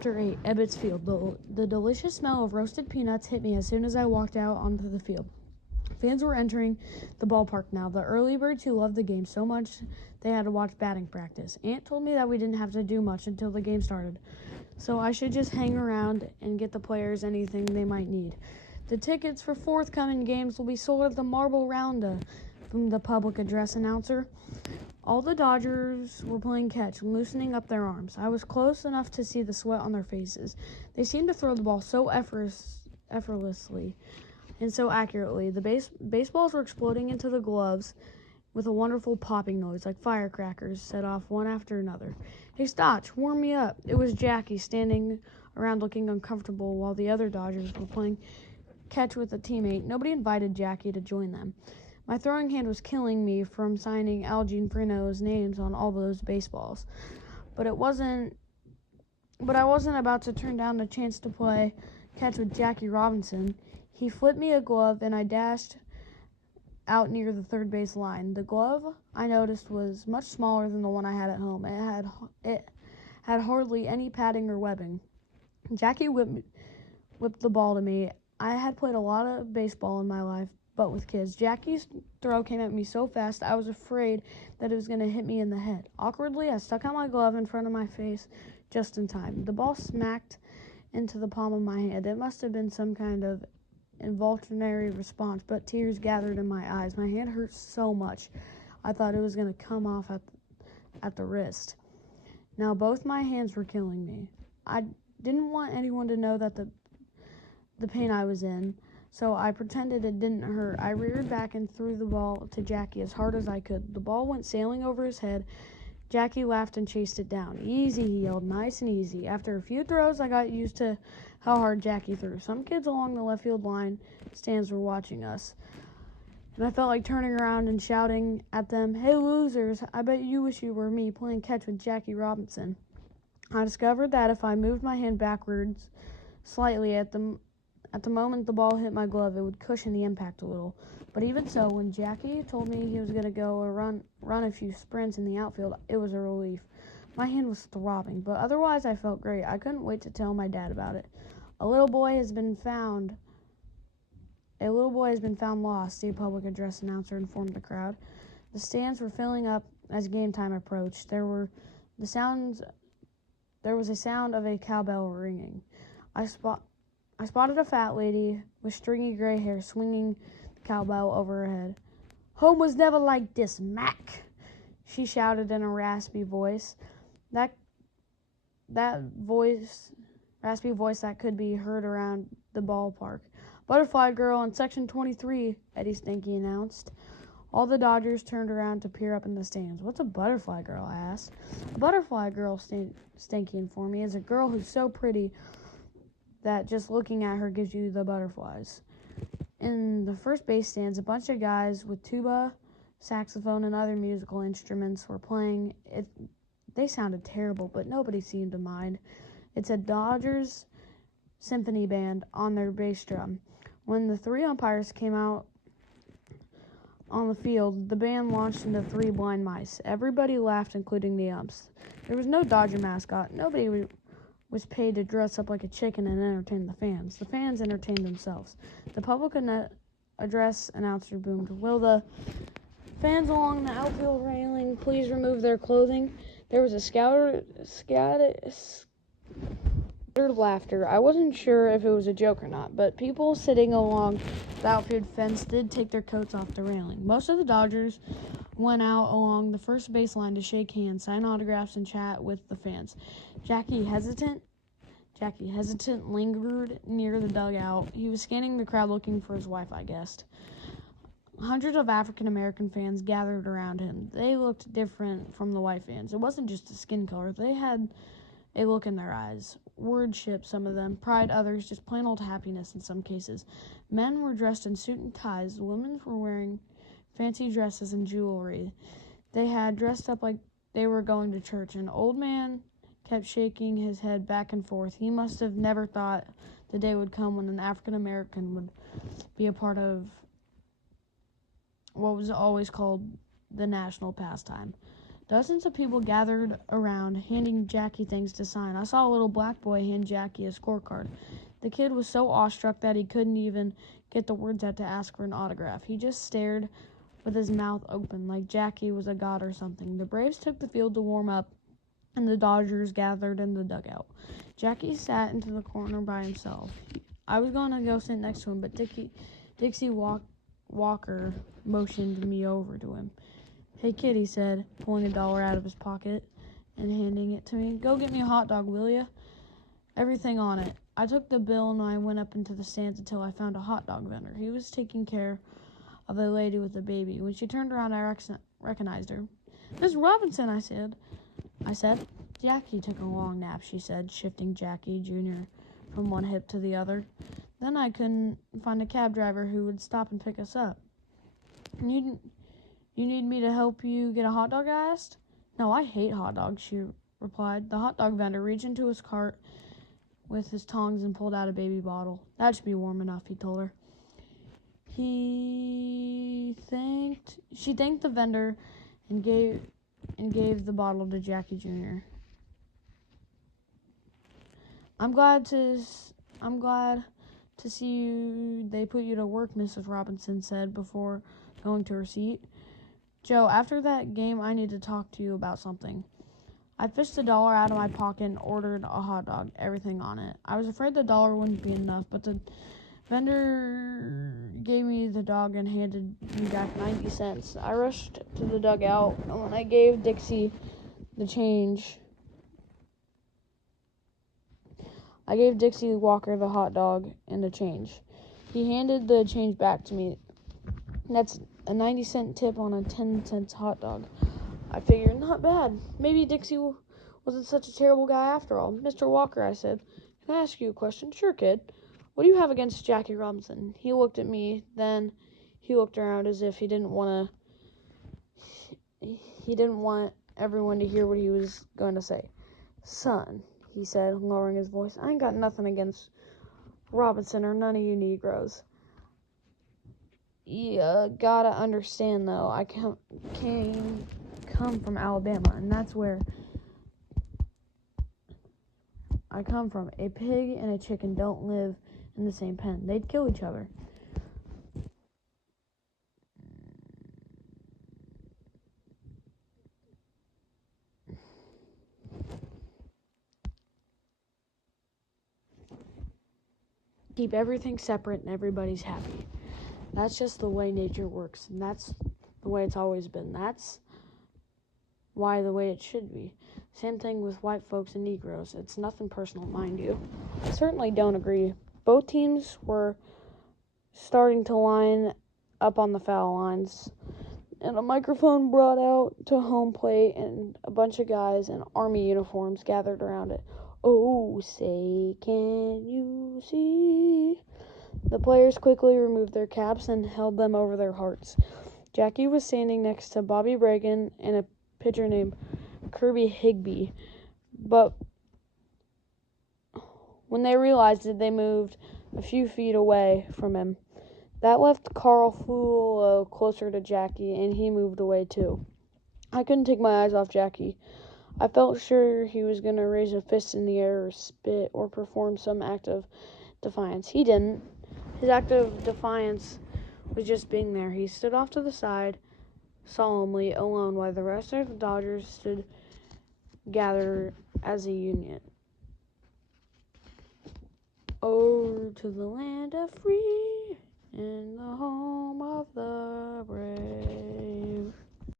Chapter 8, Ebbits Field. The delicious smell of roasted peanuts hit me as soon as I walked out onto the field. Fans were entering the ballpark now. The early birds who loved the game so much they had to watch batting practice. Aunt told me that we didn't have to do much until the game started, so I should just hang around and get the players anything they might need. The tickets for forthcoming games will be sold at the Marble Rounda, from the public address announcer. All the Dodgers were playing catch, loosening up their arms. I was close enough to see the sweat on their faces. They seemed to throw the ball so effortlessly and so accurately. The baseballs were exploding into the gloves with a wonderful popping noise, like firecrackers set off one after another. "Hey, Stotch, warm me up." It was Jackie, standing around looking uncomfortable while the other Dodgers were playing catch with a teammate. Nobody invited Jackie to join them. My throwing hand was killing me from signing Al Frino's names on all those baseballs. But I wasn't about to turn down the chance to play catch with Jackie Robinson. He flipped me a glove and I dashed out near the third base line. The glove, I noticed, was much smaller than the one I had at home. It had hardly any padding or webbing. Jackie whipped the ball to me. I had played a lot of baseball in my life, but with kids. Jackie's throw came at me so fast I was afraid that it was going to hit me in the head. Awkwardly, I stuck out my glove in front of my face just in time. The ball smacked into the palm of my hand. It must have been some kind of involuntary response, but tears gathered in my eyes. My hand hurt so much I thought it was going to come off at the wrist. Now both my hands were killing me. I didn't want anyone to know that the pain I was in, so I pretended it didn't hurt. I reared back and threw the ball to Jackie as hard as I could. The ball went sailing over his head. Jackie laughed and chased it down. "Easy," he yelled, "nice and easy." After a few throws, I got used to how hard Jackie threw. Some kids along the left field line stands were watching us, and I felt like turning around and shouting at them, "Hey, losers, I bet you wish you were me playing catch with Jackie Robinson." I discovered that if I moved my hand backwards slightly at the moment the ball hit my glove, it would cushion the impact a little. But even so, when Jackie told me he was going to go run a few sprints in the outfield, it was a relief. My hand was throbbing, but otherwise I felt great. I couldn't wait to tell my dad about it. A little boy has been found lost, the public address announcer informed the crowd. The stands were filling up as game time approached. There was a sound of a cowbell ringing. I spotted a fat lady with stringy gray hair swinging the cowbell over her head. "Home was never like this, Mac," she shouted in a raspy voice. Raspy voice that could be heard around the ballpark. "Butterfly girl in section 23, Eddie Stanky announced. All the Dodgers turned around to peer up in the stands. "What's a butterfly girl?" I asked. "A butterfly girl," Stanky informed me, "is a girl who's so pretty that just looking at her gives you the butterflies." In the first base stands, a bunch of guys with tuba, saxophone, and other musical instruments were playing. They sounded terrible, but nobody seemed to mind. It said Dodgers Symphony Band on their bass drum. When the three umpires came out on the field, the band launched into Three Blind Mice. Everybody laughed, including the umps. There was no Dodger mascot. Nobody was paid to dress up like a chicken and entertain the fans. The fans entertained themselves. The public address announcer boomed, "Will the fans along the outfield railing please remove their clothing?" There was a scattered laughter. I wasn't sure if it was a joke or not, but people sitting along the outfield fence did take their coats off the railing. Most of the Dodgers went out along the first baseline to shake hands, sign autographs, and chat with the fans. Jackie hesitant lingered near the dugout. He was scanning the crowd looking for his wife, I guessed. Hundreds of African-American fans gathered around him. They looked different from the white fans. It wasn't just the skin color. They had a look in their eyes. Worship, some of them. Pride, others. Just plain old happiness in some cases. Men were dressed in suit and ties. The women were wearing fancy dresses and jewelry. They had dressed up like they were going to church. An old man kept shaking his head back and forth. He must have never thought the day would come when an African-American would be a part of what was always called the national pastime. Dozens of people gathered around, handing Jackie things to sign. I saw a little black boy hand Jackie a scorecard. The kid was so awestruck that he couldn't even get the words out to ask for an autograph. He just stared with his mouth open, like Jackie was a god or something. The Braves took the field to warm up, and the Dodgers gathered in the dugout. Jackie sat into the corner by himself. I was going to go sit next to him, but Dixie Walker motioned me over to him. "Hey, kid," he said, pulling $1 out of his pocket and handing it to me. "Go get me a hot dog, will ya? Everything on it." I took the bill and I went up into the stands until I found a hot dog vendor. He was taking care of a lady with a baby. When she turned around, I recognized her. "Miss Robinson," I said. "Jackie took a long nap," she said, shifting Jackie Jr. from one hip to the other. Then I couldn't find a cab driver who would stop and pick us up. You need me to help you get a hot dog?" I asked. "No, I hate hot dogs," she replied. The hot dog vendor reached into his cart with his tongs and pulled out a baby bottle. "That should be warm enough," he told her. She thanked the vendor and gave the bottle to Jackie Jr. I'm glad to see they put you to work," Mrs. Robinson said before going to her seat. "Joe, after that game, I need to talk to you about something." I fished $1 out of my pocket and ordered a hot dog, everything on it. I was afraid the $1 wouldn't be enough, but the vendor gave me the dog and handed me back 90 cents. I rushed to the dugout, and when I gave Dixie Walker the hot dog and the change. He handed the change back to me. That's a 90-cent tip on a 10-cent hot dog. I figured, not bad. Maybe Dixie wasn't such a terrible guy after all. "Mr. Walker," I said, "can I ask you a question?" "Sure, kid." "What do you have against Jackie Robinson?" He looked at me, then he looked around as if he didn't want everyone to hear what he was going to say. "Son," he said, lowering his voice, "I ain't got nothing against Robinson or none of you Negroes. You gotta understand, though, I come from Alabama, and that's where I come from. A pig and a chicken don't live in the same pen. They'd kill each other." Keep everything separate and everybody's happy. That's just the way nature works, and that's the way it's always been. That's why the way it should be. Same thing with white folks and Negroes. It's nothing personal, mind you. I certainly don't agree. Both teams were starting to line up on the foul lines, and a microphone brought out to home plate, and a bunch of guys in army uniforms gathered around it. "Oh, say, can you see?" The players quickly removed their caps and held them over their hearts. Jackie was standing next to Bobby Reagan and a pitcher named Kirby Higbee, but when they realized it, they moved a few feet away from him. That left Carl Fulo closer to Jackie, and he moved away too. I couldn't take my eyes off Jackie. I felt sure he was going to raise a fist in the air or spit or perform some act of defiance. He didn't. His act of defiance was just being there. He stood off to the side, solemnly, alone, while the rest of the Dodgers stood gathered as a union. "Oh, to the land of free and